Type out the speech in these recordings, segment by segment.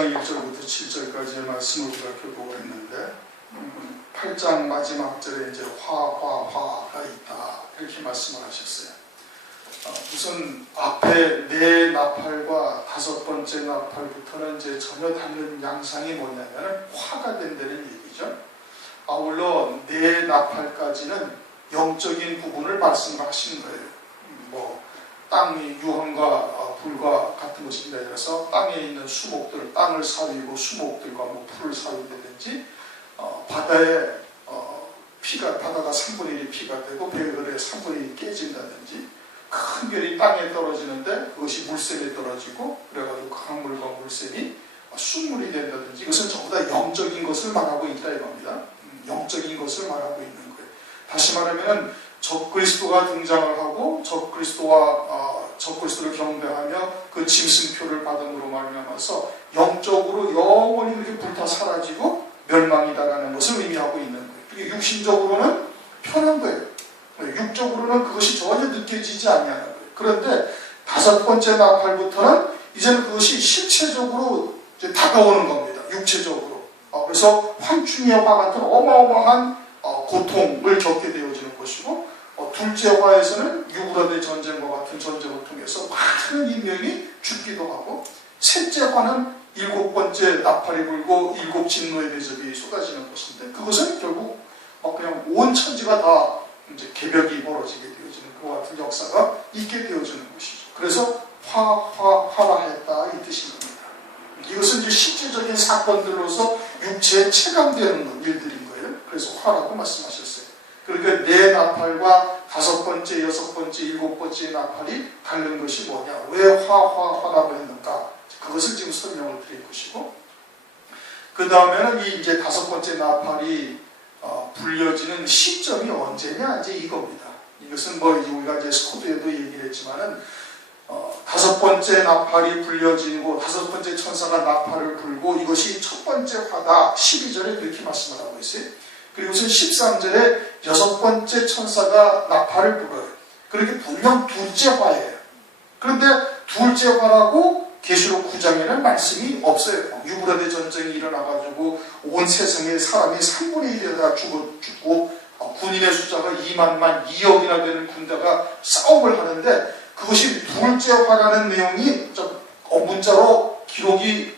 5장 1절부터 7절까지의 말씀을 우리가 교독했는데 8장 마지막 절에 이제 화가 있다 이렇게 말씀을 하셨어요. 우선 앞에 네 나팔과 다섯 번째 나팔부터는 이제 전혀 다른 양상이 뭐냐면 화가 된다는 얘기죠. 아울러 네 나팔까지는 영적인 부분을 말씀하시는 거예요. 뭐 땅이 유황과 불과 같은 것이 되어서 땅에 있는 수목들, 땅을 사위고 수목들과 뭐 풀을 사위되든지 바다에 바다가 3분의 1이 피가 되고 배열의 3분의 1이 깨진다든지 큰 별이 땅에 떨어지는데 그것이 물샘에 떨어지고 그래가지고 강물과 물샘이 쑥물이 된다든지 이것은 전부 다 영적인 것을 말하고 있다 이겁니다. 영적인 것을 말하고 있는 거예요. 다시 말하면 적그리스도가 등장을 하고 적그리스도를 경배하며 그 짐승표를 받음으로 말미암아서 영적으로 영원히 그렇게 불타 사라지고 멸망이다라는 것을 의미하고 있는 거예요. 그게 육신적으로는 편한 거예요. 육적으로는 그것이 전혀 느껴지지 않냐는 거예요. 그런데 다섯 번째 나팔부터는 이제는 그것이 실체적으로 이제 다가오는 겁니다. 육체적으로. 그래서 황충의 화 같은 어마어마한 고통을 겪게 되어지는 것이고 둘째 화에서는 유브라데 전쟁과 같은 전쟁을 통해서 많은 인명이 죽기도 하고 셋째 화는 일곱 번째 나팔이 불고 일곱 진노의 대접이 쏟아지는 것인데 그것은 결국 그냥 온 천지가 다 이제 개벽이 벌어지게 되어지는 그와 같은 역사가 있게 되어지는 것이죠. 그래서 화라했다 이 뜻입니다. 이것은 이제 실질적인 사건들로서 육체에 체감되는 일들인 거예요. 그래서 화라고 말씀하셨어요. 그러니까 네 나팔과 다섯 번째, 여섯 번째, 일곱 번째 나팔이 다른 것이 뭐냐? 왜 화라고 했는가? 그것을 지금 설명을 드릴 것이고, 그 다음에는 이제 다섯 번째 나팔이 불려지는 시점이 언제냐? 이제 이겁니다. 이것은 뭐 우리가 이제 스코드에도 얘기를 했지만은 다섯 번째 나팔이 불려지고 다섯 번째 천사가 나팔을 불고 이것이 첫 번째 화다. 12절에 그렇게 말씀을 하고 있어요. 그리고선 13절에 여섯 번째 천사가 나팔을 불어요. 그렇게 분명 둘째 화예요. 그런데 둘째 화라고 계시록 9장에는 말씀이 없어요. 유브라데 전쟁이 일어나가지고 온 세상에 사람이 3분의 1이 다 죽고 군인의 숫자가 2만 2억이나 되는 군대가 싸움을 하는데 그것이 둘째 화라는 내용이 문자로 기록이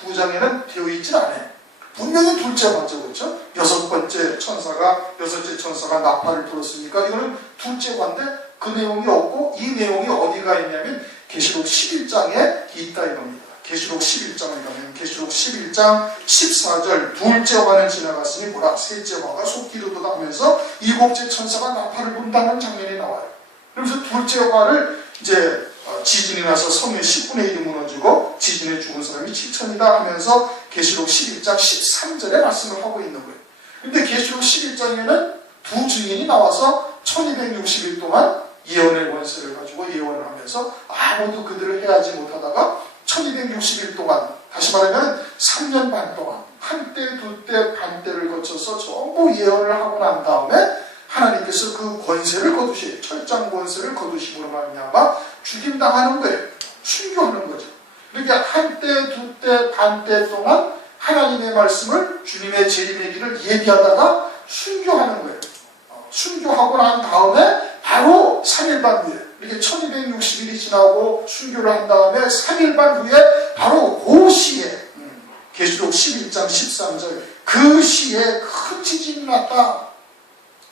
9장에는 되어 있지 않아요. 분명히 둘째 화죠, 그렇죠? 여섯째 천사가 나팔을 불었으니까 이거는 둘째 화인데 그 내용이 없고 이 내용이 어디가 있냐면 계시록 11장에 있다 이겁니다. 계시록 11장에 가면 계시록 11장 14절 둘째 화는 지나갔으니 보라 셋째 화가 속기르도다 하면서 일곱째 천사가 나팔을 분다는 장면이 나와요. 그래서 둘째 화를 이제 지진이 나서 성의 10분의 1이 무너지고 지진에 죽은 사람이 7천이다 하면서 계시록 11장 13절에 말씀을 하고 있는 거예요. 근데 계시록 11장에는 두 증인이 나와서 1260일 동안 예언의 권세를 가지고 예언을 하면서 아무도 그들을 해하지 못하다가 1260일 동안 다시 말하면 3년 반 동안 한때 두때 반때를 거쳐서 전부 예언을 하고 난 다음에 하나님께서 그 권세를 거두시 철장 권세를 거두심으로 말미암아 죽임당하는 거예요. 순교하는 거죠. 그러니까 한때 두때 반때 동안 하나님의 말씀을 주님의 재림의 길을 예비하다가 순교하는 거예요. 순교하고 난 다음에 바로 3일 반 후에 이렇게 1260일이 지나고 순교를 한 다음에 3일 반 후에 바로 그 시에 계시록 11장 13절 그 시에 큰 지진이 났다.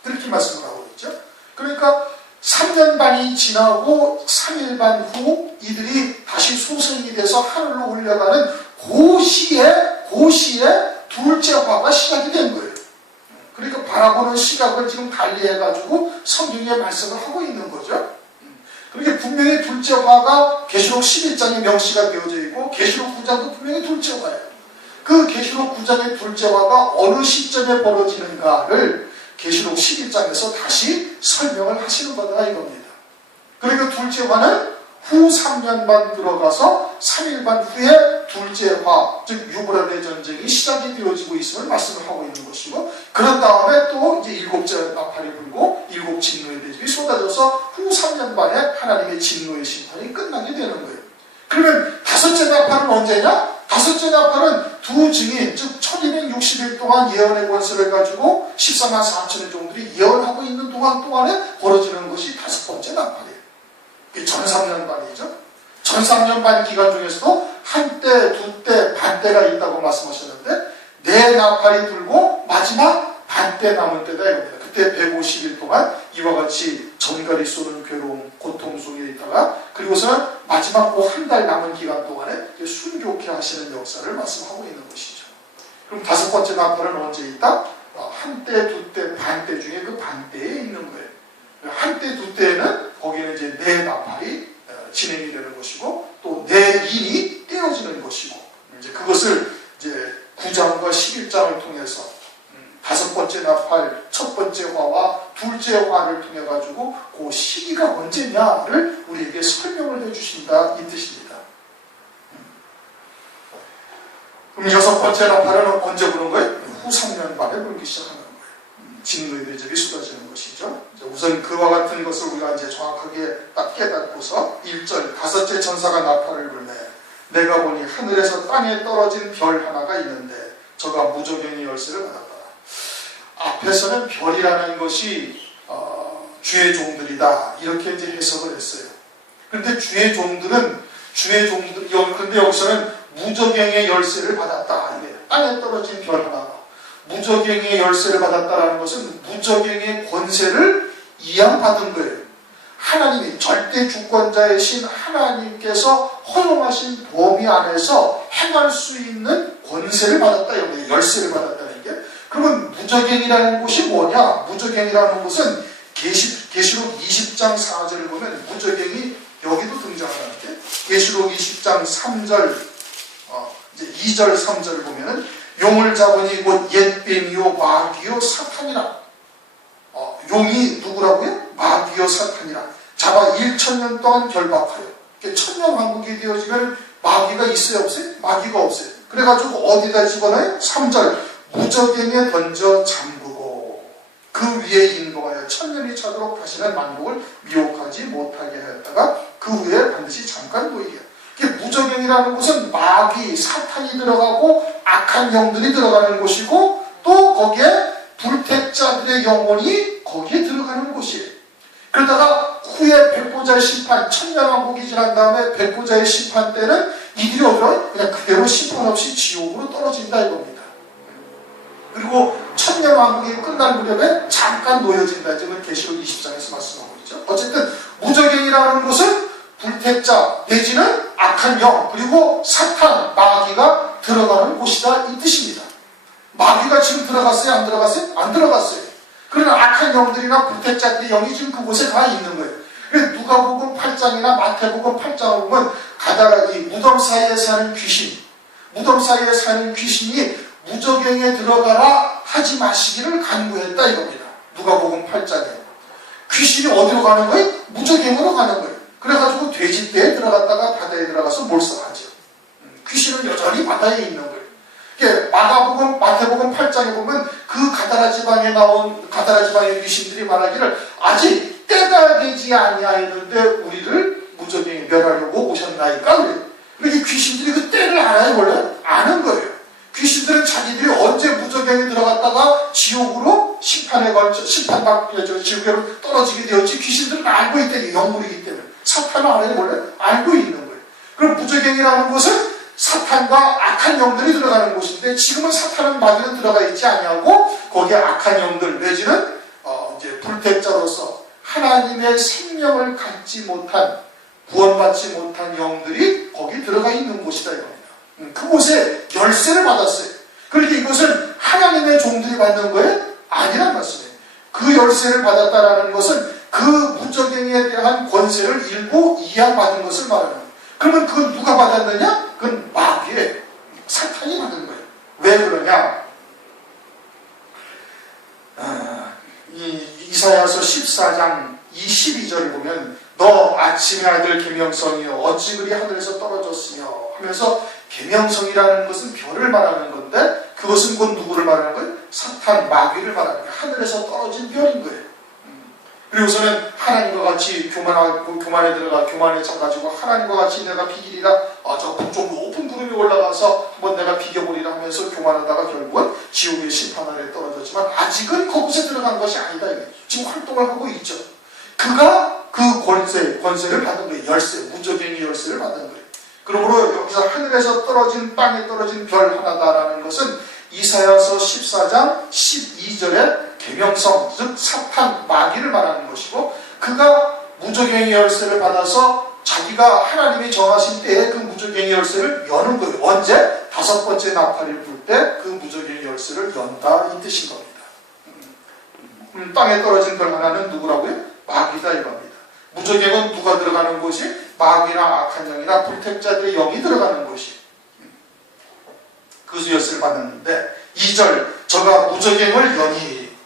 그렇게 말씀을 하고 있죠. 그러니까 3년 반이 지나고 3일 반 후 이들이 다시 소생이 돼서 하늘로 올라가는 그 시에 둘째 화가 시작이 된 거예요. 그러니까 바라보는 시각을 지금 달리해가지고 성경에 말씀을 하고 있는 거죠. 그러니까 분명히 둘째 화가 계시록 11장에 명시가 되어져 있고 계시록 9장도 분명히 둘째 화예요. 그 계시록 9장의 둘째 화가 어느 시점에 벌어지는가를 계시록 11장에서 다시 설명을 하시는 거다 이겁니다. 그러니까 둘째 화는 후 3년 반 들어가서 3일 반 후에 둘째 화, 즉 유브라데 전쟁이 시작이 되어지고 있음을 말씀을 하고 있는 것이고 그런 다음에 또 이제 일곱째 나팔이 불고 일곱 진노의 대접이 쏟아져서 후 3년 반에 하나님의 진노의 심판이 끝나게 되는 거예요. 그러면 다섯째 나팔은 언제냐? 다섯째 나팔은 두 증인, 즉 1260일 동안 예언의 권세를 가지고 14만 4천의 종들이 예언하고 있는 동안에 벌어지는 것이 다섯 번째 나팔이에요. 이게 전삼년반이죠. 전삼년반 기간 중에서도 한때, 두때, 반때가 있다고 말씀하셨는데 네 나팔이 불고 마지막 반때 남은 때다 이겁니다. 그때 150일 동안 이와 같이 전갈이 쏘는 괴로움, 고통 속에 있다가 그리고서는 마지막 한 달 남은 기간 동안에 순교케 하시는 역사를 말씀하고 있는 것이죠. 그럼 다섯 번째 나팔은 언제 있다? 한때, 두때, 반때 중에 그 반때에 있는 거예요. 한때, 두때에는 거기는 이제 네 나팔이 진행이 되는 것이고 또 네 인이 떼어지는 것이고 이제 그것을 이제 9장과 11장을 통해서 다섯 번째 나팔, 첫 번째 화와 둘째 화를 통해 가지고 그 시기가 언제냐를 우리에게 설명을 해주신다 이 뜻입니다. 그럼 여섯 번째 나팔은 언제 부는 거예요? 후 3년 만에 불기 시작하는 거예요. 진노의 대적이 쏟아지는 것이죠. 우선 그와 같은 것을 우리가 이제 정확하게 딱 깨닫고서 1절 다섯째 천사가 나팔을 불매 내가 보니 하늘에서 땅에 떨어진 별 하나가 있는데 저가 무저갱의 열쇠를 받았다. 앞에서는 별이라는 것이 주의 종들이다 이렇게 이제 해석을 했어요. 그런데 주의 종들 그런데 여기서는 무저갱의 열쇠를 받았다. 이게 땅에 떨어진 별 하나가 무저갱의 열쇠를 받았다라는 것은 무저갱의 권세를 이양받은 거예요. 하나님이 절대 주권자이신 하나님께서 허용하신 범위 안에서 행할 수 있는 권세를 받았다. 열쇠를 받았다는 게. 그러면 무저갱이라는 것이 뭐냐? 무저갱이라는 것은 계시록 20장 4절을 보면 무저갱이 여기도 등장하는데 계시록 20장 3절 이제 2절 3절을 보면은 용을 잡으니 곧 옛뱀이요 마귀요 사탄이라. 용이 누구라고요? 마귀요 사탄이라. 잡아 1000년 동안 결박하여. 천년왕국이 되어지면 마귀가 있어요 없어요? 마귀가 없어요. 그래가지고 어디다 집어넣어요? 3절 무저갱에 던져 잠그고 그 위에 인도하여 천년이 차도록 다시는 만국을 미혹하지 못하게 하였다가 그 후에 반드시 잠깐 놓이게. 무저갱이라는 것은 마귀, 사탄이 들어가고 악한 영들이 들어가는 곳이고 또 거기에 불택자들의 영혼이 거기에 들어가는 곳이에요. 그러다가 후에 백보자의 심판, 천년왕국이 지난 다음에 백보자의 심판 때는 이들이 어디로 그냥 그대로 심판 없이 지옥으로 떨어진다 이겁니다. 그리고 천년왕국이 끝날 무렵에 잠깐 놓여진다. 지금 계시록 20장에서 말씀하고 있죠. 어쨌든 무저갱이라는 것은 불택자 내지는 악한 영 그리고 사탄, 마귀가 들어가는 곳이다 이 뜻입니다. 마귀가 지금 들어갔어요? 안 들어갔어요? 안 들어갔어요. 그러나 악한 영들이나 불택자들의 영이 지금 그곳에 다 있는 거예요. 그래서 누가복음 8장이나 마태복음 8장을 보면 가다라기 무덤 사이에 사는 귀신, 무덤 사이에 사는 귀신이 무저갱에 들어가라 하지 마시기를 간구했다 이겁니다. 누가복음 8장에 귀신이 어디로 가는 거예요? 무저갱으로 가는 거예요. 그래가지고 돼지떼에 들어갔다가 바다에 들어가서 몰살하죠. 귀신은 여전히 바다에 있는 거예요. 마가복음, 마태복음 8장에 보면 그 가다라 지방에 나온 가다라 지방의 귀신들이 말하기를 아직 때가 되지 아니하였는데 우리를 무저갱에 멸하려고 오셨나이까 그래요. 그러니까 귀신들이 그 때를 알아요 원래? 아는 거예요. 귀신들은 자기들이 언제 무저갱에 들어갔다가 지옥으로 심판받게 지옥으로 떨어지게 되었지 귀신들은 알고 있다니 영물이기 때문에 사탄은 알아요 원래? 알고 있는 거예요. 그럼 무저갱이라는 것은 사탄과 악한 영들이 들어가는 곳인데 지금은 사탄은 마귀는 들어가 있지 아니하고 거기에 악한 영들 내지는 이제 불택자로서 하나님의 생명을 갖지 못한 구원받지 못한 영들이 거기 들어가 있는 곳이다 이겁니다. 그곳에 열쇠를 받았어요. 그러니까 이것은 하나님의 종들이 받는 거예요? 아니란 말씀이에요. 그 열쇠를 받았다라는 것은 그 무저갱에 대한 권세를 일부 이양받은 것을 말하는 거예요. 그러면 그건 누가 받았느냐? 그건 마귀예요. 사탄이 받은 거예요. 왜 그러냐? 이사야서 14장 22절을 보면 너 아침의 아들 계명성이여 어찌 그리 하늘에서 떨어졌으며 하면서 계명성이라는 것은 별을 말하는 건데 그것은 곧 누구를 말하는 거예요? 사탄, 마귀를 말하는 거예요. 하늘에서 떨어진 별인 거예요. 그리고서는 하나님과 같이 교만에 들어가 교만에 차가지고 하나님과 같이 내가 비기리라 저 북쪽 높은 구름이 위로 올라가서 한번 내가 비겨보리라 하면서 교만하다가 결국은 지옥의 심판 아래 떨어졌지만 아직은 거기서 들어간 것이 아니다. 지금 활동을 하고 있죠. 그가 그 권세를 받은 거예요. 열쇠, 무저갱이 열쇠를 받은 거예요. 그러므로 여기서 하늘에서 떨어진 땅에 떨어진 별 하나다라는 것은 이사야서 14장 12절의 계명성, 즉 사탄, 마귀를 말하는 것이고, 그가 무저갱이 열쇠를 받아서 자기가 하나님이 정하신 때에 그 무저갱이 열쇠를 여는 거예요. 언제? 다섯 번째 나팔을 불 때 그 무저갱이 열쇠를 연다 이 뜻인 겁니다. 땅에 떨어진 별 하나는 누구라고요? 마귀다 이겁니다. 무저갱은 누가 들어가는 곳이? 마귀나 악한 영이나 불택자들의 영이 들어가는 곳이. 그 열쇠를 받았는데 2절 저가 무저갱을 여니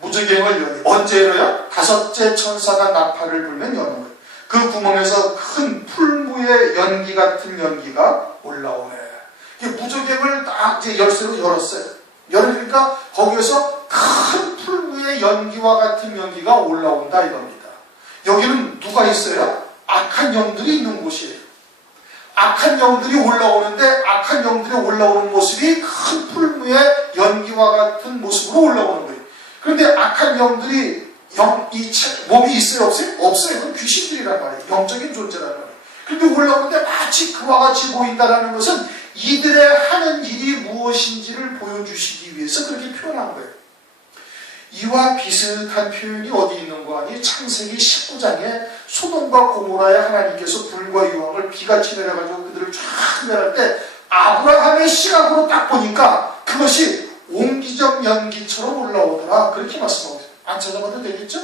무저갱을 여니 언제 열어요? 다섯째 천사가 나팔을 불면 여는 거예요. 그 구멍에서 큰 풀무의 연기 같은 연기가 올라오네. 무저갱을 딱 이제 열쇠로 열었어요. 열으니까 거기에서 큰 풀무의 연기와 같은 연기가 올라온다 이겁니다. 여기는 누가 있어요? 악한 영들이 있는 곳이에요. 악한 영들이 올라오는데 악한 영들이 올라오는 모습이 큰 풀무의 연기와 같은 모습으로 올라오는 거예요. 그런데 악한 영들이 몸이 있어요? 없어요? 없어요. 그건 귀신들이란 말이에요. 영적인 존재란 말이에요. 그런데 올라오는데 마치 그와 같이 보인다는 것은 이들의 하는 일이 무엇인지를 보여주시기 위해서 그렇게 표현한 거예요. 이와 비슷한 표현이 어디 있는 거 아니? 창세기 19장에 소돔과 고모라에 하나님께서 불과 유황을 비같이 내려가지고 그들을 쫙 내려갈 때 아브라함의 시각으로 딱 보니까 그것이 옹기적 연기처럼 올라오더라. 그렇게 말씀하고 있어요. 안 찾아봐도 되겠죠?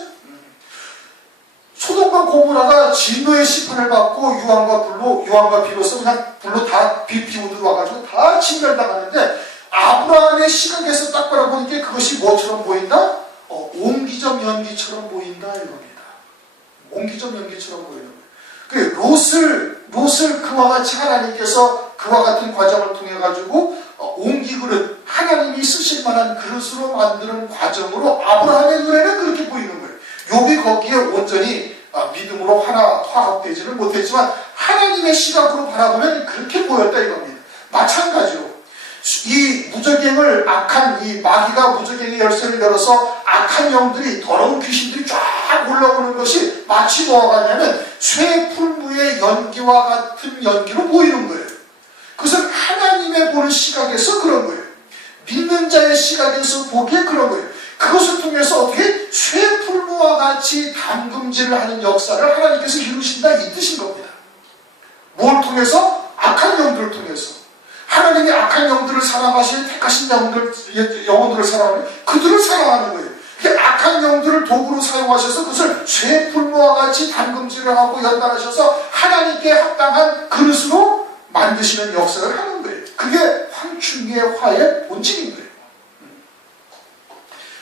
소돔과 고모라가 진노의 심판을 받고 유황과 비로서 그냥 불로 다 비우듯 와가지고 다 진멸당하는데 아브라함의 시각에서 딱 바라보니까 그것이 뭐처럼 보인다? 옹기적 연기처럼 보인다 이겁니다. 옹기적 연기처럼 보이는 거예요. 롯을 그와 같이 하나님께서 그와 같은 과정을 통해 가지고 옹기 그릇, 하나님이 쓰실 만한 그릇으로 만드는 과정으로 아브라함의 눈에는 그렇게 보이는 거예요. 욥이 거기에 온전히 믿음으로 화합되지는 못했지만 하나님의 시각으로 바라보면 그렇게 보였다 이겁니다. 마찬가지로 이 무저갱을 악한 이 마귀가 무저갱의 열쇠를 열어서 악한 영들이 더러운 귀신들이 쫙 올라오는 것이 마치 뭐가 같냐면 쇠풀무의 연기와 같은 연기로 보이는 거예요. 그것은 하나님의 보는 시각에서 그런 거예요. 믿는 자의 시각에서 보기에 그런 거예요. 그것을 통해서 어떻게 쇠풀무와 같이 담금질을 하는 역사를 하나님께서 이루신다 이 뜻인 겁니다. 뭘 통해서? 악한 영들을 통해서. 하나님이 악한 영들을 사랑하시는 택하신 영혼들을 사랑하는 그들을 사랑하는 거예요. 악한 영들을 도구로 사용하셔서 그것을 쇠풀무와 같이 담금질을 하고 연단하셔서 하나님께 합당한 그릇으로 만드시는 역사를 하는 거예요. 그게 황충기의 화의 본질인 거예요.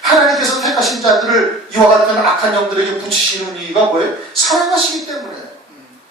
하나님께서 택하신 자들을 이와 같은 악한 영들에게 붙이시는 이유가 뭐예요? 사랑하시기 때문에.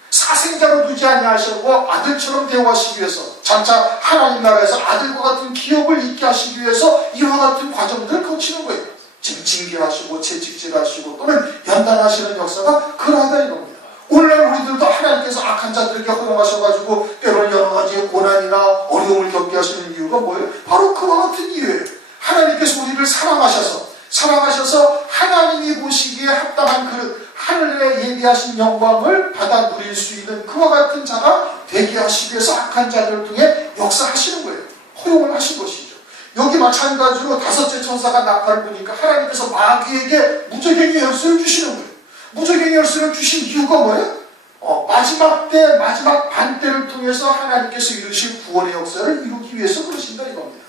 사생자로 두지 아니하시고 아들처럼 대우하시기 위해서, 장차 하나님 나라에서 아들과 같은 기업을 있게 하시기 위해서 이와 같은 과정들을 거치는 거예요. 지금 징계하시고 채찍질하시고 또는 연단하시는 역사가 그러하다 이겁니다. 오늘날 우리들도 하나님께서 악한 자들에게 허용하셔가지고 때로는 여러 가지 고난이나 어려움을 겪게 하시는 이유가 뭐예요? 바로 그와 같은 이유예요. 하나님께서 우리를 사랑하셔서 하나님이 보시기에 합당한 그 하늘에 예비하신 영광을 받아 누릴 수 있는 그와 같은 자가 되게 하시기 위해서 악한 자들을 통해 역사하시는 거예요. 허용을 하신 것이죠. 여기 마찬가지로 다섯째 천사가 나팔을 부니까 하나님께서 마귀에게 무저갱이 열쇠를 주시는 거예요. 무저갱이 열쇠를 주신 이유가 뭐예요? 마지막 때, 마지막 반때를 통해서 하나님께서 이루실 구원의 역사를 이루기 위해서 그러신다 이겁니다.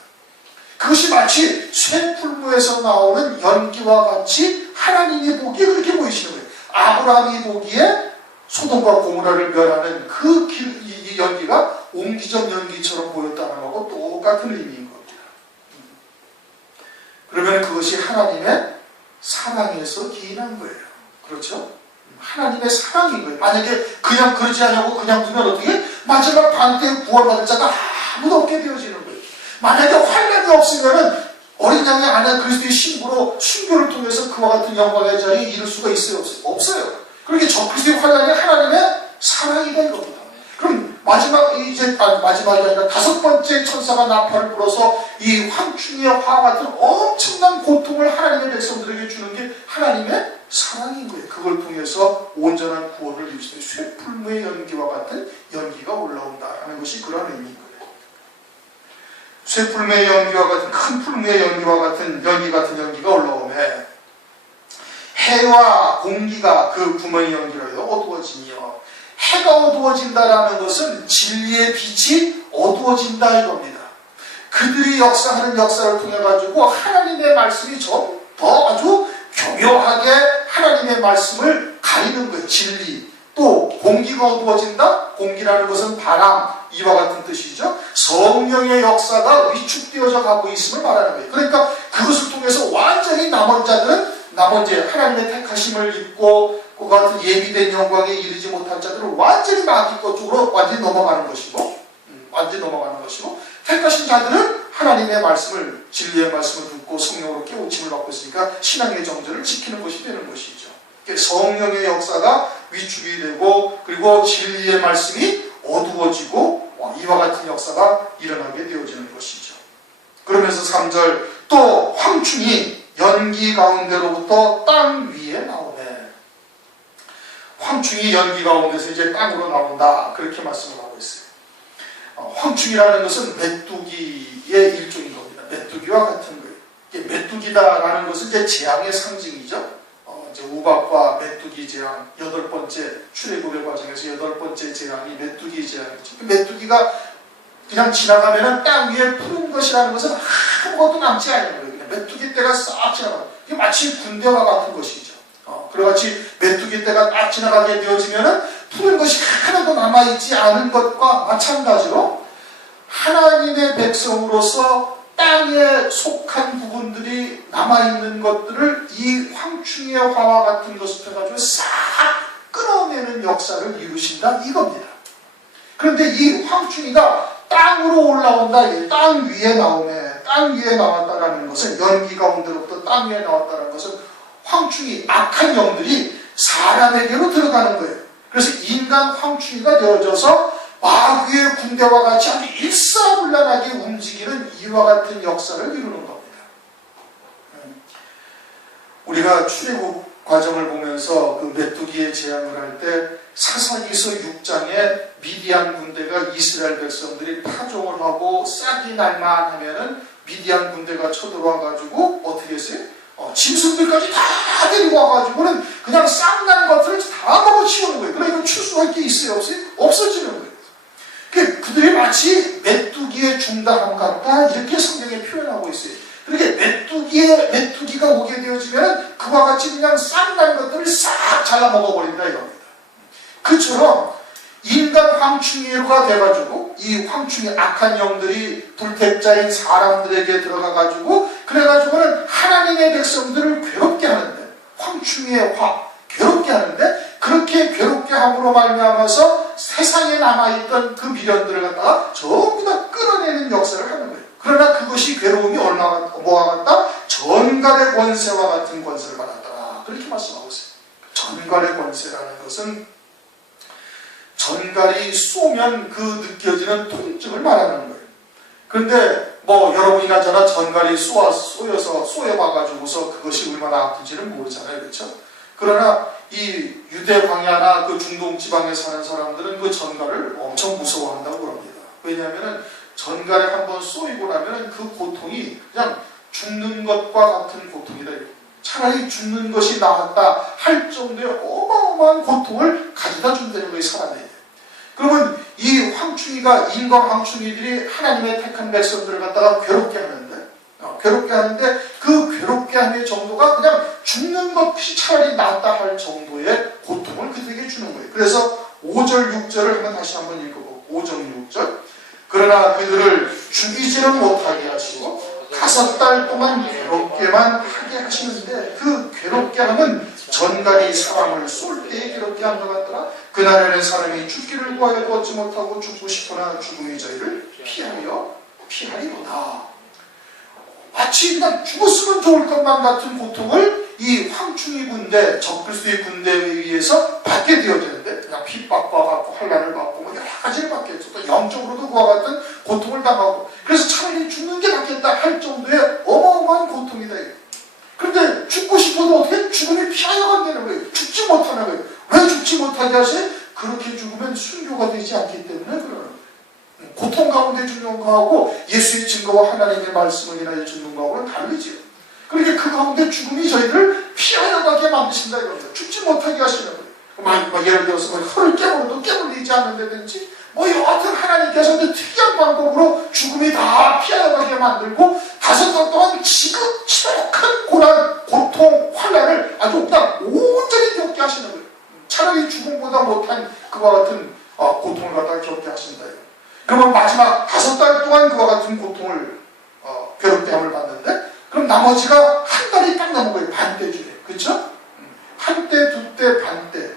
그것이 마치 쇠풀무에서 나오는 연기와 같이 하나님이 보기에 그렇게 보이시는 거예요. 아브라함이 보기에 소돔과 고모라를 멸하는 이 연기가 옹기적 연기처럼 보였다는 거하고 똑같은 의미인 겁니다. 그러면 그것이 하나님의 사랑에서 기인한 거예요. 그렇죠? 하나님의 사랑인 거예요. 만약에 그냥 그러지 않냐고 그냥 두면 어떻게? 마지막 반때에 구원받을 자가 아무도 없게 되어지는 거예요. 만약에 환란이 없으면은 어린 양의 아내 그리스도의 신부로 순교를 통해서 그와 같은 영광의 자리에 이룰 수가 있어요? 없어요. 그러니까 저 그리스도의 환란이 하나님의 사랑이다 이겁니다. 그럼 마지막이 아니라 다섯 번째 천사가 나팔을 불어서 이 황충이의 화 같은 엄청난 고통을 하나님의 백성들에게 주는 게 하나님의 사랑인 거예요. 그걸 통해서 온전한 구원을 이루실 때 쇠풀무의 연기와 같은 연기가 올라온다라는 것이 그런 의미인 거예요. 쇠풀무의 연기와 같은 큰 풀무의 연기와 같은 연기가 올라오면 해와 공기가 그 구멍의 연기로 해서 어두워지며, 해가 어두워진다라는 것은 진리의 빛이 어두워진다 이겁니다. 그들이 역사하는 역사를 통해 가지고 하나님의 말씀이 좀 더 아주 교묘하게 하나님의 말씀을 가리는 거예요. 진리. 또 공기가 어두워진다. 공기라는 것은 바람, 이와 같은 뜻이죠. 성령의 역사가 위축되어져 가고 있음을 말하는 거예요. 그러니까 그것을 통해서 완전히 남은 자들은 나머지 하나님의 택하심을 입고 그와 같은 예비된 영광에 이르지 못한 자들은 완전히 마귀 것 쪽으로 완전히 넘어가는 것이고, 택하신 자들은 하나님의 말씀을, 진리의 말씀을 듣고 성령으로 깨우침을 받고 있으니까 신앙의 정절을 지키는 것이 되는 것이죠. 성령의 역사가 위축이 되고, 그리고 진리의 말씀이 어두워지고, 이와 같은 역사가 일어나게 되어지는 것이죠. 그러면서 3절, 또 황충이 연기 가운데로부터 땅 위에 나오네. 황충이 연기 가운데서 이제 땅으로 나온다, 그렇게 말씀을 하고 있어요. 황충이라는 것은 메뚜기의 일종인 겁니다. 메뚜기와 같은 거예요. 메뚜기다라는 것은 이제 재앙의 상징이죠. 이제 우박과 메뚜기 재앙, 8번째 출애굽의 과정에서 8번째 재앙이 메뚜기 재앙이죠. 메뚜기가 그냥 지나가면은 땅 위에 푸른 것이라는 것은 아무것도 남지 않는 거예요. 그냥 메뚜기 떼가 싹 지나가요. 이게 마치 군대와 같은 것이죠. 그래같이 메뚜기 떼가 딱 지나가게 되어지면은 푸른 것이 하나도 남아있지 않은 것과 마찬가지로 하나님의 백성으로서 땅에 속한 부분들이 남아있는 것들을 이 황충이의 화와 같은 것을 해가지고 싹 끌어내는 역사를 이루신다 이겁니다. 그런데 이 황충이가 땅으로 올라온다, 땅 위에 나오네. 땅 위에 나왔다라는 것은, 연기 가운데로부터 땅 위에 나왔다는 것은 황충이, 악한 영들이 사람에게로 들어가는 거예요. 그래서 인간 황충이가 되어져서 마귀의 군대와 같이 아주 일사불란하게 움직이는 이와 같은 역사를 이루는 겁니다. 우리가 출애굽 과정을 보면서 그 메뚜기의 재앙을 할 때 사사기서 6장에 미디안 군대가 이스라엘 백성들이 파종을 하고 싹이 날만 하면은 미디안 군대가 쳐들어와 가지고 어떻게 했어요? 짐승들까지 다 데리고 와가지고는 그냥 싹난 것들을 다 먹어치우는 거예요. 그러니까 추수할 게 있어요? 없어요? 없어지는 거예요. 그들이 마치 메뚜기의 중다함 같다, 이렇게 성경에 표현하고 있어요. 그렇게 메뚜기가 오게 되어지면 그와 같이 그냥 싹난 것들을 싹 잘라 먹어버린다 이겁니다. 그처럼 인간 황충이가 돼가지고 이 황충이 악한 영들이 불택자인 사람들에게 들어가가지고 그래가지고는 하나님의 백성들을 괴롭게 하는데, 황충이의 괴롭게 하는데, 그렇게 괴롭게 함으로 말미암아서 세상에 남아있던 그 미련들을 갖다가 전부 다 끌어내는 역사를 하는 거예요. 그러나 그것이 괴로움이 뭐와 같다? 전갈의 권세와 같은 권세를 받았다, 그렇게 말씀하고 있어요. 전갈의 권세라는 것은 전갈이 쏘면 그 느껴지는 통증을 말하는 거예요. 그런데 여러분이나 저나 전갈이 쏘여봐가지고서 그것이 얼마나 아픈지는 모르잖아요. 그렇죠? 그러나 이 유대 광야나 그 중동 지방에 사는 사람들은 그 전갈을 엄청 무서워한다고 그럽니다. 왜냐하면 전갈에 한번 쏘이고 나면 그 고통이 그냥 죽는 것과 같은 고통이다. 차라리 죽는 것이 나았다 할 정도의 어마어마한 고통을 가져다 준다는 거예요, 사람에게. 그러면 이 황충이가, 인간 황충이들이 하나님의 택한 백성들을 갖다가 괴롭게 하는데 그 괴롭게 하는 정도가 그냥 죽는 것이 차라리 낫다 할 정도의 고통을 그들에게 주는 거예요. 그래서 5절 6절을 한번 다시 한번 읽어보고, 5절 6절, 그러나 그들을 죽이지는 못하게 하시고 5달 동안 괴롭게만 하게 하시는데, 그 괴롭게 함은 전갈이 사람을 쏠 때에 괴롭게 한 것 같더라. 그날에는 사람이 죽기를 구하여도 얻지 못하고 죽고 싶거나 죽음이 저희를 피하리로다. 마치 그냥 죽었으면 좋을 것만 같은 고통을 이 황충이 군대, 적그리스도의 군대에 의해서 받게 되어지는데 그냥 핍박과 받고 환난을 받고 뭐 여러 가지를 받겠죠. 또 영적으로도 그와 같은 고통을 당하고 그래서 차라리 죽는 게 낫겠다 할 정도의 어마어마한 고통이다. 그런데 죽고 싶어도 어떻게 죽음이 피하여 간다는 거예요. 죽지 못하는 거예요. 왜 죽지 못하게 하세요? 그렇게 죽으면 순교가 되지 않기 때문에 그러는 거예요. 고통 가운데 죽는 거하고 예수의 증거와 하나님의 말씀을 인하여 죽는 거하고는 다르지요. 그러니까 그 가운데 죽음이 저희들을 피하여 가게 만드신다 이겁니다. 죽지 못하게 하시는 거예요. 예를 들어서 혀를 깨물어도 깨물리지 않는다든지 여하튼 하나님께서 특이한 방법으로 죽음이 다 피하여 가게 만들고 5달 동안 지극지독한 고난, 고통, 환난을 아주 그냥 온전히 겪게 하시는 거예요. 차라리 죽음보다 못한 그와 같은 고통을 갖다가 겪게 하신다. 그러면 마지막 5달 동안 그와 같은 고통을 괴롭힘을 받는데 그럼 나머지가 한 달이 딱 남은 거예요. 반때 중에. 그렇죠? 한 때, 두 때, 반 때의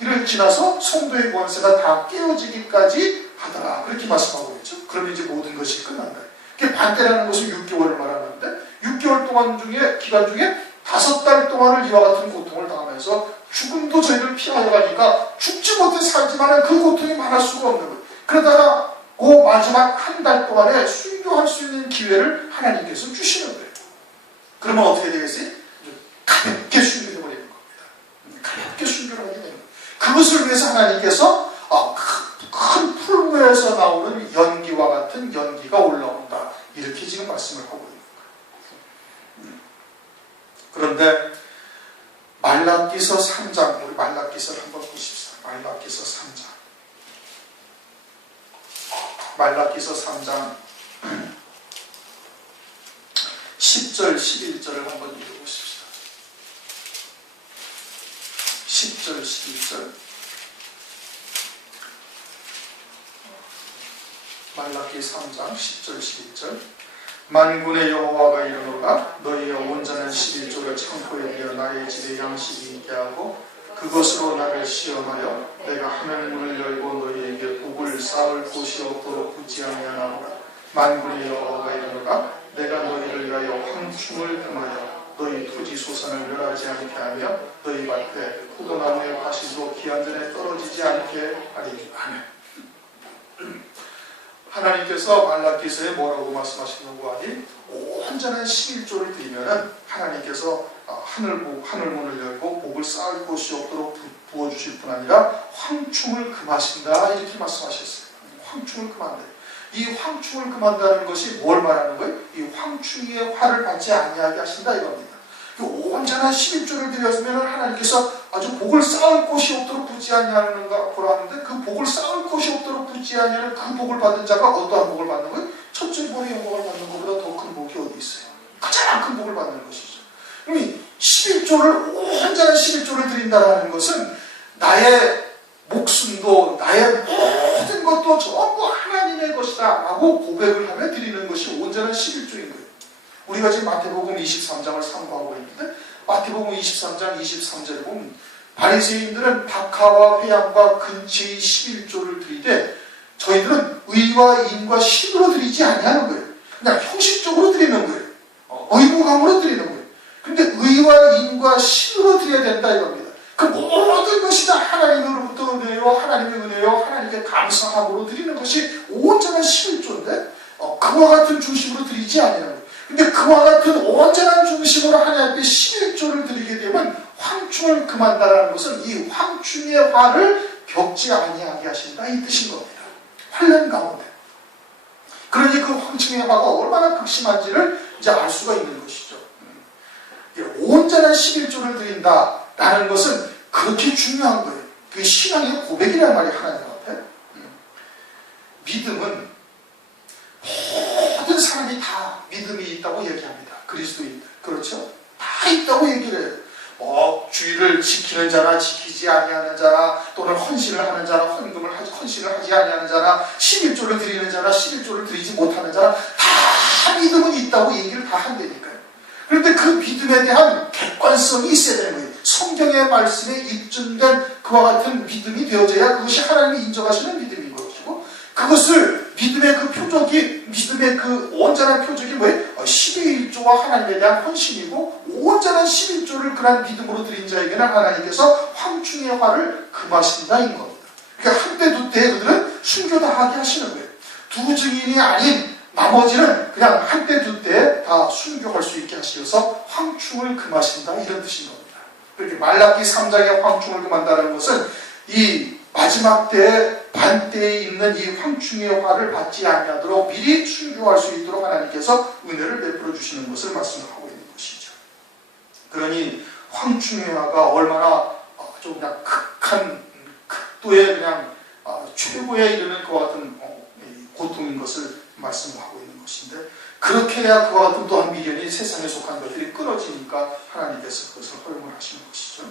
일을 지나서 성도의 권세가 다 깨어지기까지 하더라. 그렇게 말씀하고 있죠. 그러면 이제 모든 것이 끝난다. 반때라는 것은 6개월을 말하는데 6개월 동안 중에 기간 중에 5달 동안을 이와 같은 고통을 당하면서 죽음도 저희를 피하여 가니까 죽지 못해 살지만 그 고통이 많을 수가 없는 거예요. 그러다가 그 마지막 한 달 동안에 순교할 수 있는 기회를 하나님께서 주시는 거예요. 그러면 어떻게 되겠어요? 가볍게 순교해 버리는 겁니다. 가볍게 순교를 하게 되는 거예요. 그것을 위해서 하나님께서 큰 풀무에서 나오는 연기와 같은 연기가 올라온다. 이렇게 지금 말씀을 하고 있는 거예요. 그런데 말라기서 3장, 우리 말라기서를 한번 보십시다. 말라기서 3장. 말라기서 3장 10절, 11절을 한번 읽어보십시다. 10절, 11절. 말라기 3장 10절, 11절. 만군의 여호와가 이르노라 너희의 온전한 11조를 창고에 비어 나의 집에 양식이 있게 하고 그것으로 나를 시험하여 내가 하늘 문을 열고 너희에게 복을 쌓을 곳이 없도록 붙지 아니하나로 만군의 여호와가 이르노라 내가 너희를 위하여 황충을 금하여 너희 토지 소산을 멸하지 않게 하며 너희 밭에 포도나무의 과실도 기한 전에 떨어지지 않게 하리니. 아멘. 하나님께서 말라기서에 뭐라고 말씀하시는고 하니 온전한 11조를 드리면은 하나님께서 하늘문을 열고 복을 쌓을 곳이 없도록 부어주실 뿐 아니라 황충을 금하신다 이렇게 말씀하셨어요. 황충을 금한다. 이 황충을 금한다는 것이 뭘 말하는 거예요? 이 황충의 화를 받지 아니하게 하신다 이겁니다. 온전한 11조를 드렸으면 하나님께서 아주 복을 쌓을 곳이 없도록 붙지 아니하는가 보라는데 그 복을 쌓을 곳이 없도록 붙지 아니하는 그 복을 받은 자가 어떠한 복을 받는 거예요? 첫째 bor의 영광을 받는 것보다 더 큰 복이 어디 있어요? 가장 큰 복을 받는 것이죠. 그럼 11조를 온전한 11조를 드린다는 것은 나의 목숨도 나의 모든 것도 전부 하나님의 것이다 라고 고백을 하며 드리는 것이 온전한 11조인 거예요. 우리가 지금 마태복음 23장을 상고하고 있는데 마태복음 23장 23절에 보면 바리새인들은 박하와 회양과 근치의 11조를 드리되 저희들은 의와 인과 신으로 드리지 아니하는 거예요. 그냥 형식적으로 드리는 거예요. 의무감으로 드리는 거예요. 근데 의와 인과 신으로 드려야 된다 이겁니다. 그 모든 것이 다 하나님으로부터 은혜요, 하나님의 은혜요, 하나님께 감사함으로 드리는 것이 온전한 11조인데 그와 같은 중심으로 드리지 아니하는 거예요. 근데 그와 같은 온전한 중심으로 하나님 앞에 11조를 드리게 되면 황충을 금한다라는 것은 이 황충의 화를 겪지 아니하게 하신다 이 뜻인 겁니다. 환난 가운데. 그러니 그 황충의 화가 얼마나 극심한지를 이제 알 수가 있는 것이죠. 온전한 11조를 드린다라는 것은 그렇게 중요한 거예요. 그게 신앙의 고백이란 말이에요. 하나님 앞에. 믿음은 모든 사람이 다 믿음이 있다고 얘기합니다. 그리스도인들. 그렇죠? 다 있다고 얘기를 해요. 주의를 지키는 자나 지키지 아니하는 자나 또는 헌신을 하는 자나 헌신을 하지 아니하는 자나 11조를 드리는 자나 11조를 드리지 못하는 자나 다 믿음은 있다고 얘기를 다 한다니까요. 그런데 그 믿음에 대한 객관성이 있어야 되는 거예요. 성경의 말씀에 입증된 그와 같은 믿음이 되어져야 그것이 하나님이 인정하시는 믿음인 것이고 그것을 믿음의 그 표적이 믿음의 그 온전한 표적이 뭐예요? 12의 1조와 하나님에 대한 헌신이고 온전한 11조를 그런 믿음으로 드린 자에게는 하나님께서 황충의 화를 금하신다인 겁니다. 그러니까 한때 두때 그들은 순교 다 하게 하시는 거예요. 두 증인이 아닌 나머지는 그냥 한때 두때 다 순교할 수 있게 하셔서 황충을 금하신다 이런 뜻인 겁니다. 그렇게 말라기 3장에 황충을 금한다는 것은 이 마지막 때 반때에 있는 이 황충의 화를 받지 아니하도록 미리 순교할 수 있도록 하나님께서 은혜를 베풀어 주시는 것을 말씀하고 있는 것이죠. 그러니 황충의 화가 얼마나 아주 그냥 극한 극도의 그냥 최고에 이르는 그와 같은 고통인 것을 말씀하고 있는 것인데, 그렇게 해야 그와 같은 또한 미련이 세상에 속한 것들이 끊어지니까 하나님께서 그것을 허용을 하시는 것이죠.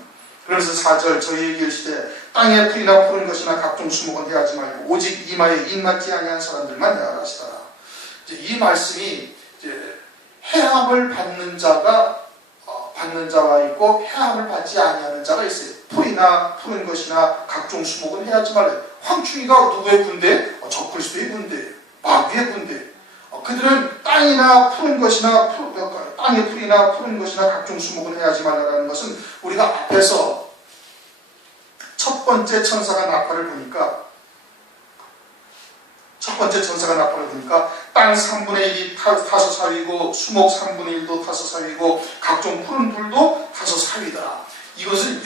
그래서 4절 저희에게 이르시되 땅에 풀이나 푸른 것이나 각종 수목은 해하지 말고 오직 이마에 입맞지 아니한 사람들만 해하라 하시더라. 이 말씀이 이제 해함을 받는 자가 받는 자가 있고 해함을 받지 아니하는 자가 있어요. 풀이나 푸른 것이나 각종 수목은 해하지 말라. 황충이가 누구의 군대? 적그리스도의 군대예요. 마귀의 군대. 그들은 땅이나 푸른 것이나 땅의 풀이나 푸른 것이나 각종 수목은 해하지 말라라는 것은 우리가 앞에서 첫 번째 천사가 나팔을 부니까 땅 3분의 1이 타서 사위고 수목 3분의 1도 타서 사위고 각종 푸른 풀도 타서 사위더라. 이것은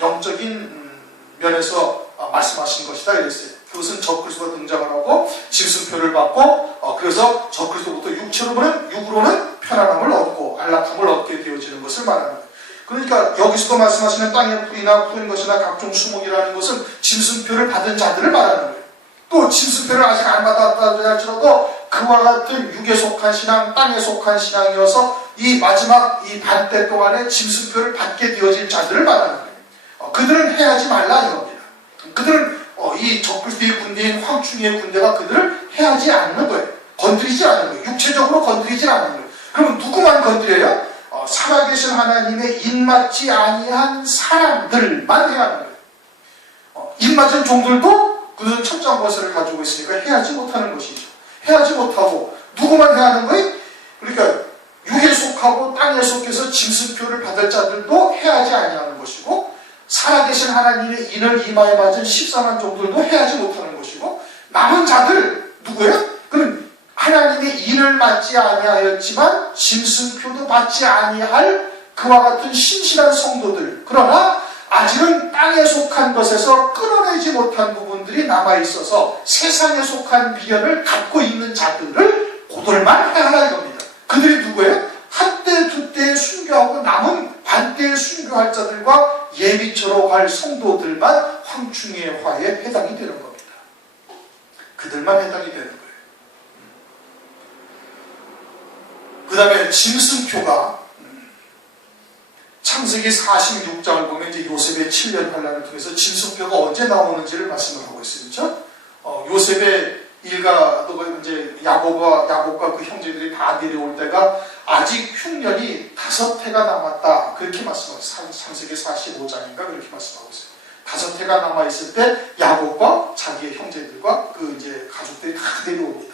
영적인 면에서 말씀하신 것이다 이랬어요. 그것은 적그리스도가 등장을 하고 짐승표를 받고 그래서 적그리스도부터 육으로는 편안함을 얻고 안락함을 얻게 되어지는 것을 말하는 거예요. 그러니까 여기서도 말씀하시는 땅의 풀이나 푸른 것이나 각종 수목이라는 것은 짐승표를 받은 자들을 말하는 거예요. 또 짐승표를 아직 안 받았다 할지라도 그와 같은 육에 속한 신앙, 땅에 속한 신앙이어서 이 마지막 이 반때 동안에 짐승표를 받게 되어질 자들을 말하는 거예요. 그들은 해하지 말라 이겁니다. 그들은 이 적그리스도의 군대인 황충의 군대가 그들을 해하지 않는 거예요. 건드리지 않는 거예요. 육체적으로 건드리지 않는 거예요. 그러면 누구만 건드려요? 살아계신 하나님의 입맞지 아니한 사람들만 해하는 거예요. 입맞은 종들도 그들은 천장거세를 가지고 있으니까 해하지 못하는 것이죠. 해하지 못하고 누구만 해하는 거예요? 그러니까 육에 속하고 땅에 속해서 짐승표를 받을 자들도 해하지 아니하는 것이고, 살아계신 하나님의 인을 이마에 맞은 14만 종들도 해하지 못하는 것이고, 남은 자들 누구예요? 그는 하나님의 인을 맞지 아니하였지만 짐승표도 받지 아니할 그와 같은 신실한 성도들, 그러나 아직은 땅에 속한 것에서 끊어내지 못한 부분들이 남아있어서 세상에 속한 미련을 갖고 있는 자들을 고들만 해하라 이겁니다. 그들이 누구예요? 한때 두때에 순교하고 남은 반때에 순교할 자들과 예비처로 갈 성도들만 황충의 화에 해당이 되는 겁니다. 그들만 해당이 되는 거예요. 그 다음에 짐승표가 창세기 46장을 보면 이제 요셉의 7년 환란을 통해서 짐승표가 언제 나오는지를 말씀을 하고 있어요. 그렇죠? 요셉의 일가도가 이제 야곱과 그 형제들이 다 내려올 때가 아직 흉년이 5해가 남았다. 그렇게 말씀하고 있어요. 창세기 45장인가 그렇게 말씀하고 있어요. 5해가 남아있을 때 야곱과 자기의 형제들과 그 이제 가족들이 다 내려옵니다.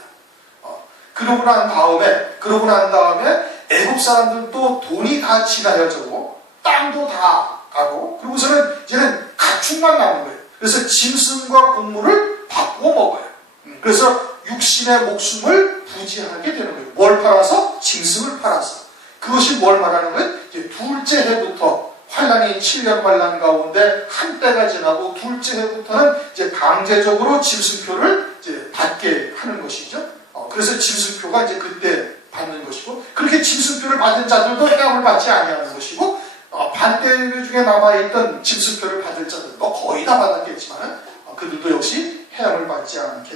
그러고 난 다음에 애굽 사람들도 돈이 다 지나여져고 땅도 다 가고 그러고서는 이제는 가축만 남은 거예요. 그래서 짐승과 곡물을 바꾸어 먹어요. 그래서 육신의 목숨을 부지하게 되는 거예요. 뭘 팔아서? 짐승을 팔아서. 그것이 뭘 말하는 거예요? 이제 둘째 해부터 환란이 7년 환란 가운데 한때가 지나고 둘째 해부터는 이제 강제적으로 짐승표를 이제 받게 하는 것이죠. 그래서 짐승표가 이제 그때 받는 것이고, 그렇게 짐승표를 받은 자들도 해함을 받지 아니하는 것이고, 반대 중에 남아있던 짐승표를 받을 자들도 거의 다 받았겠지만 그들도 역시 해함을 받지 않게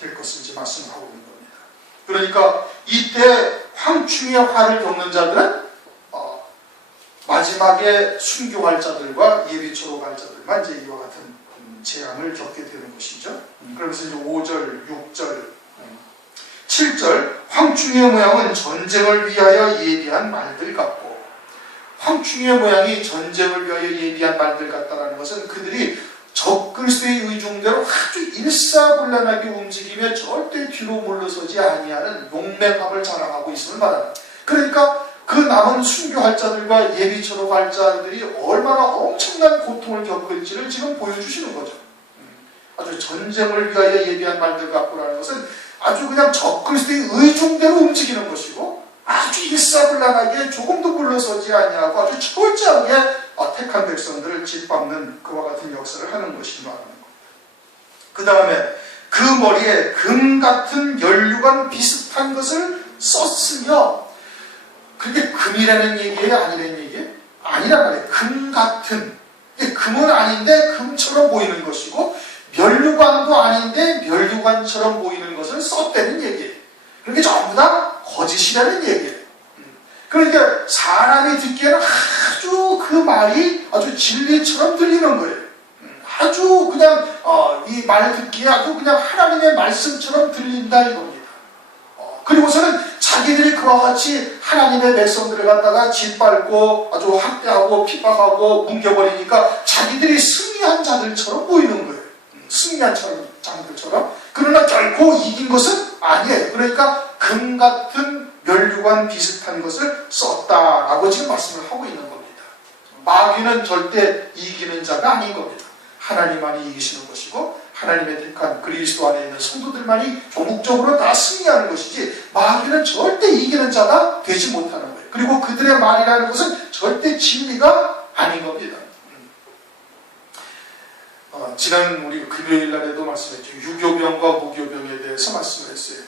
될 것을 이제 말씀하고 있는 겁니다. 그러니까 이때 황충의 화를 겪는 자들은 마지막에 순교할 자들과 예비초로 갈 자들만 이제 이와 같은 재앙을 겪게 되는 것이죠. 그러면서 이제 5절, 6절, 7절 황충의 모양은 전쟁을 위하여 예비한 말들 같고, 황충의 모양이 전쟁을 위하여 예비한 말들 같다라는 것은 그들이 적그리스도의 의중대로 아주 일사불란하게 움직이며 절대 뒤로 물러서지 아니하는 용맹함을 자랑하고 있음을 말합니다. 그러니까 그 남은 순교할 자들과 예비처로 갈 자들이 얼마나 엄청난 고통을 겪을지를 지금 보여주시는 거죠. 아주 전쟁을 위하여 예비한 말들 같고라는 것은 아주 그냥 적그리스도의 의중대로 움직이는 것이고 아주 일사불란하게 조금도 물러서지 아니하고 아주 철저하게 택한 백성들을 짓밟는 그와 같은 역사를 하는 것이 말하는 것. 그 다음에 그 머리에 금 같은 연류관 비슷한 것을 썼으며, 그게 금이라는 얘기예요? 아니라는 얘기예요? 아니란 말이에요. 금 같은. 금은 아닌데 금처럼 보이는 것이고, 면류관도 아닌데 면류관처럼 보이는 것을 썼다는 얘기예요. 그게 전부 다 거짓이라는 얘기예요. 그러니까 사람이 듣기에는 아주 그 말이 아주 진리처럼 들리는 거예요. 아주 그냥 이 말 듣기에 아주 그냥 하나님의 말씀처럼 들린다 이겁니다. 그리고서는 자기들이 그와 같이 하나님의 백성들을 갖다가 짓밟고 아주 학대하고 핍박하고 뭉개버리니까 자기들이 승리한 자들처럼 보이는 거예요. 승리한 자들처럼. 그러나 결코 이긴 것은 아니에요. 그러니까 금 같은 면류관 비슷한 것을 썼다라고 지금 말씀을 하고 있는 겁니다. 마귀는 절대 이기는 자가 아닌 겁니다. 하나님만이 이기시는 것이고 하나님의 택한 그리스도 안에 있는 성도들만이 조국적으로 다 승리하는 것이지 마귀는 절대 이기는 자가 되지 못하는 거예요. 그리고 그들의 말이라는 것은 절대 진리가 아닌 겁니다. 지난 우리 금요일 날에도 말씀했죠. 유교병과 무교병에 대해서 말씀을 했어요.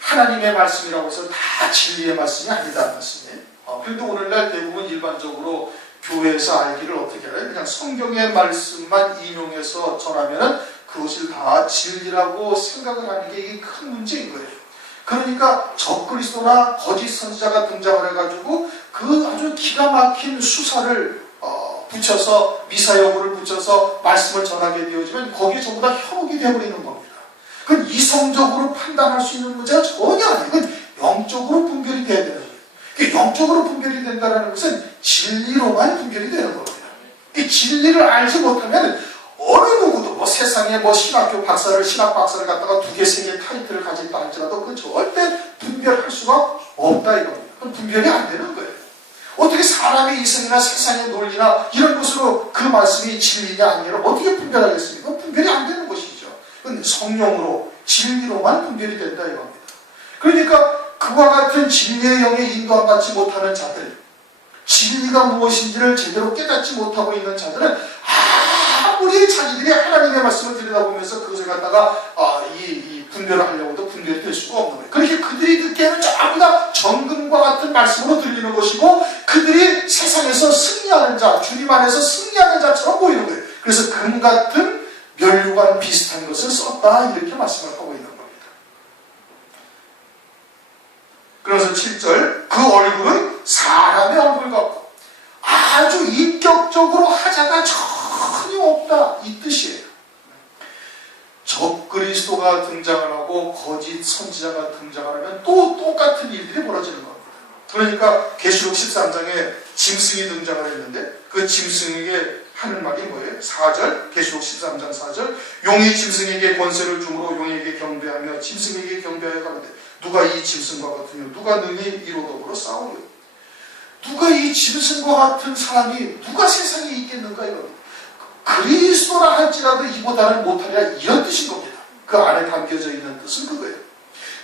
하나님의 말씀이라고 해서 다 진리의 말씀이 아니다 말씀이에요. 그런데 오늘날 대부분 일반적으로 교회에서 알기를 어떻게 알아요? 그냥 성경의 말씀만 인용해서 전하면은 그것을 다 진리라고 생각을 하는 게 이게 큰 문제인 거예요. 그러니까 적그리스도나 거짓 선지자가 등장을 해가지고 그 아주 기가 막힌 수사를 붙여서 미사여구를 붙여서 말씀을 전하게 되어지면 거기에 전부 다 현혹이 되어버리는 겁니다. 그건 이성적으로 판단할 수 있는 문제가 전혀 아니에요. 그건 영적으로 분별이 돼야 되는 거예요. 영적으로 분별이 된다는 것은 진리로만 분별이 되는 겁니다. 이 진리를 알지 못하면 어느 누구도 세상에 신학교 박사를 신학 박사를 갖다가 2개, 3개 타이틀을 가졌다 할지라도 그 절대 분별할 수가 없다 이겁니다. 그건 분별이 안 되는 거예요. 어떻게 사람의 이성이나 세상의 논리나 이런 것으로 그 말씀이 진리냐 아니냐 어떻게 분별하겠습니까? 분별이 안 되는 것이죠. 그건 성령으로 진리로만 분별이 된다 이겁니다. 그러니까 그와 같은 진리의 영에 인도함 받지 못하는 자들, 진리가 무엇인지를 제대로 깨닫지 못하고 있는 자들은 아무리 자기들이 하나님의 말씀을 들여다보면서 그것을 갖다가 이 분별을 하려고도 분별이 될 수가 없는 거예요. 그러니까 그들이 듣기에는 전부 다 정금과 같은 말씀으로 들리는 것이고 그들이 세상에서 승리하는 자, 주님 안에서 승리하는 자처럼 보이는 거예요. 그래서 금 같은 면류관 비슷한 것을 썼다 이렇게 말씀을 하고 있는 겁니다. 그래서 7절 그 얼굴은 사람의 얼굴 같고 아주 인격적으로 하자가 전혀 없다 이 뜻이에요. 적그리스도가 등장을 하고 거짓 선지자가 등장을 하면 또 똑같은 일들이 벌어지는 겁니다. 그러니까 계시록 13장에 짐승이 등장을 했는데 그 짐승에게 하는 말이 뭐예요? 4절 계시록 13장 4절 용이 짐승에게 권세를 주므로 용에게 경배하며 짐승에게 경배하여 가는데 누가 이 짐승과 같으며 누가 능히 이로 더불어 싸우려? 누가 이 짐승과 같은 사람이 누가 세상에 있겠는가 이겁니다. 그리스도라 할지라도 이보다는 못하리라 이런 뜻인 겁니다. 그 안에 담겨져 있는 뜻은 그거예요.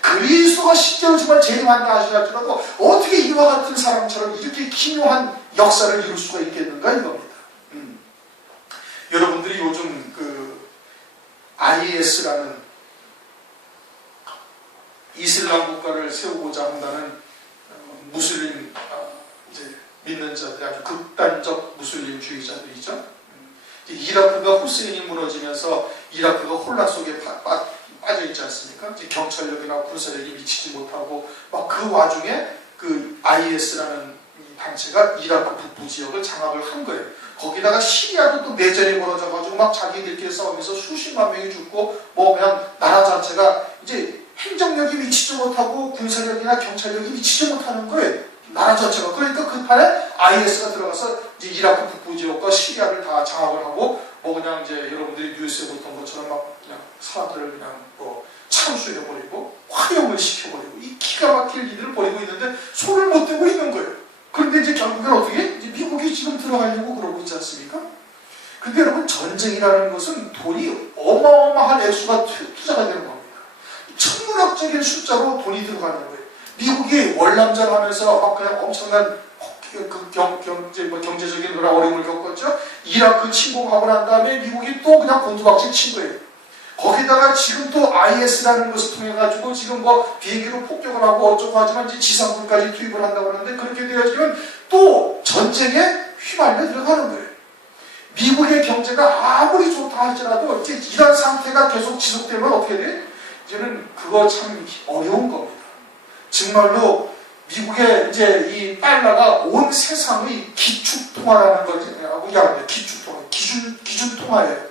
그리스도가 실제로 정말 재림한다 하시더라도 어떻게 이와 같은 사람처럼 이렇게 기묘한 역사를 이룰 수가 있겠는가 이겁니다. 여러분들이 요즘 그 IS라는 이슬람 국가를 세우고자 한다는 무슬림 이제 믿는 자들이 아주 극단적 무슬림주의자들이죠. 이라크가 후세인이 무너지면서 이라크가 혼란 속에 빠져 있지 않습니까? 경찰력이나 군사력이 미치지 못하고 막 그 와중에 그 IS라는 단체가 이라크 북부 지역을 장악을 한 거예요. 거기다가 시리아도 또 내전이 벌어져가지고 막 자기들끼리 싸우면서 수십만 명이 죽고 뭐 그냥 나라 자체가 이제 행정력이 미치지 못하고 군사력이나 경찰력이 미치지 못하는 거예요. 나라 자체가. 그러니까 그 판에 IS가 들어가서 이제 이라크 북부 지역과 시리아를 다 장악을 하고 뭐 그냥 이제 여러분들이 뉴스에 보던 것처럼 막 그냥 사람들을 그냥 뭐 참수해버리고 화형을 시켜버리고 이 기가 막힐 일을 벌이고 있는데 손을 못 대고 있는 거예요. 근데 여러분 전쟁이라는 것은 돈이 어마어마한 액수가 투자가 되는 겁니다. 천문학적인 숫자로 돈이 들어가는 거예요. 미국이 월남전 하면서 막 그냥 엄청난 경제적인 그런 어려움을 겪었죠. 이라크 침공하고 난 다음에 미국이 또 그냥 곤두박질 친 거예요. 거기다가 지금 또 IS라는 것을 통해 가지고 지금 뭐 비행기로 폭격을 하고 어쩌고 하지만 이제 지상군까지 투입을 한다고 하는데 그렇게 되어지면 또 전쟁에 휘말려 들어가는 거예요. 미국의 경제가 아무리 좋다 할지라도 이제 이런 상태가 계속 지속되면 어떻게 돼? 이제는 그거 참 어려운 겁니다. 정말로 미국의 이제 이 달러가 온 세상의 기축통화라는 거지, 기준통화예요.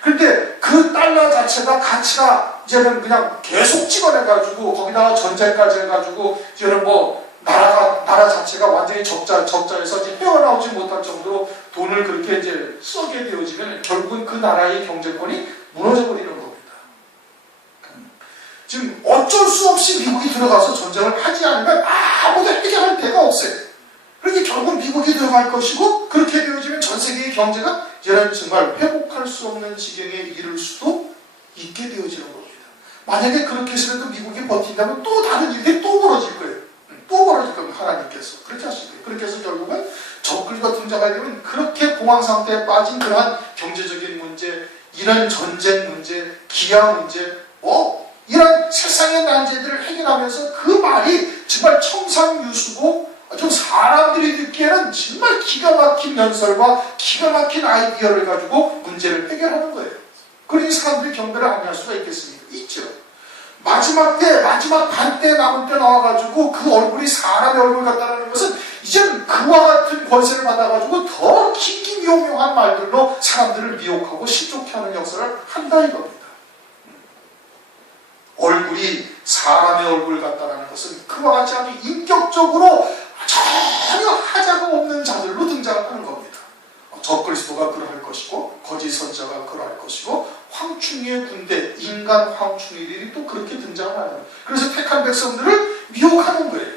그런데 그 달러 자체가 가치가 이제는 그냥 계속 찍어내가지고 거기다가 전쟁까지 해가지고 이제는 뭐 나라 자체가 완전히 적자에서 이제 헤어나오지 못할 정도로 돈을 그렇게 이제 쏘게 되어지면 결국은 그 나라의 경제권이 무너져 버리는 겁니다. 지금 어쩔 수 없이 미국이 들어가서 전쟁을 하지 않으면 아무도 해결할 데가 없어요. 그러니 결국 미국이 들어갈 것이고 그렇게 되어지면 전 세계의 경제가 이제는 정말 회복할 수 없는 지경에 이를 수도 있게 되어지는 겁니다. 만약에 그렇게 해서라도 미국이 버틴다면 또 다른 일이 또 벌어질 거예요. 또 벌어질 겁니다. 하나님께서. 그렇지 않습니까? 그렇게 해서 결국은 적글과 등장하게 되면 그렇게 공황 상태에 빠진 그러한 경제적인 문제, 이런 전쟁 문제, 기아 문제, 이런 세상의 난제들을 해결하면서 그 말이 정말 청산유수고 좀 사람들이 듣기에는 정말 기가 막힌 연설과 기가 막힌 아이디어를 가지고 문제를 해결하는 거예요. 그러니 사람들이 경배를 안 할 수가 있겠습니까? 있죠. 마지막 반 때 남을 때 나와가지고 그 얼굴이 사람의 얼굴 같다는 것은 이제는 그와 같은 권세를 받아가지고 더 기기묘묘한 말들로 사람들을 미혹하고 실족해 하는 역사를 한다 이겁니다. 얼굴이 사람의 얼굴 같다는 것은 그와 같이 아주 인격적으로 전혀 하자가 없는 자들로 등장하는 겁니다. 적그리스도가 그러할 것이고 거짓 선자가 그러할 것이고 황충의 군대, 인간 황충일이 또 그렇게 등장하는. 그래서 택한 백성들을 미혹하는 거예요.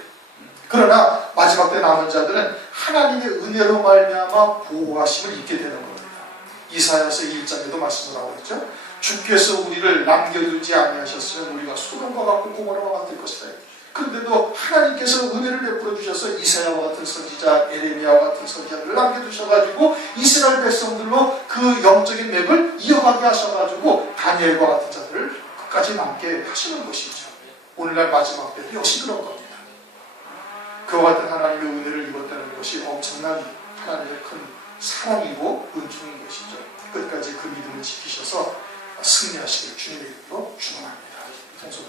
그러나 마지막 때 남은 자들은 하나님의 은혜로 말미암아 보호하심을 입게 되는 겁니다. 이사야서 1장에도 말씀을 하고 있죠. 주께서 우리를 남겨두지 아니하셨으면 우리가 소돔과 같고 고모라와 같을 것이다. 그런데도 하나님께서 은혜를 베풀어 주셔서 이사야와 같은 선지자, 에레미야와 같은 선지자를 남겨두셔가지고 이스라엘 백성들로 그 영적인 맥을 이어가게 하셔가지고 다니엘과 같은 자들을 끝까지 남게 하시는 것이죠. 오늘날 마지막 때도 역시 그런 겁니다. 그와 같은 하나님의 은혜를 입었다는 것이 엄청난 하나님의 큰 사랑이고 은총인 것이죠. 끝까지 그 믿음을 지키셔서 승리하시길 주님의 이름으로 축원합니다. 성소가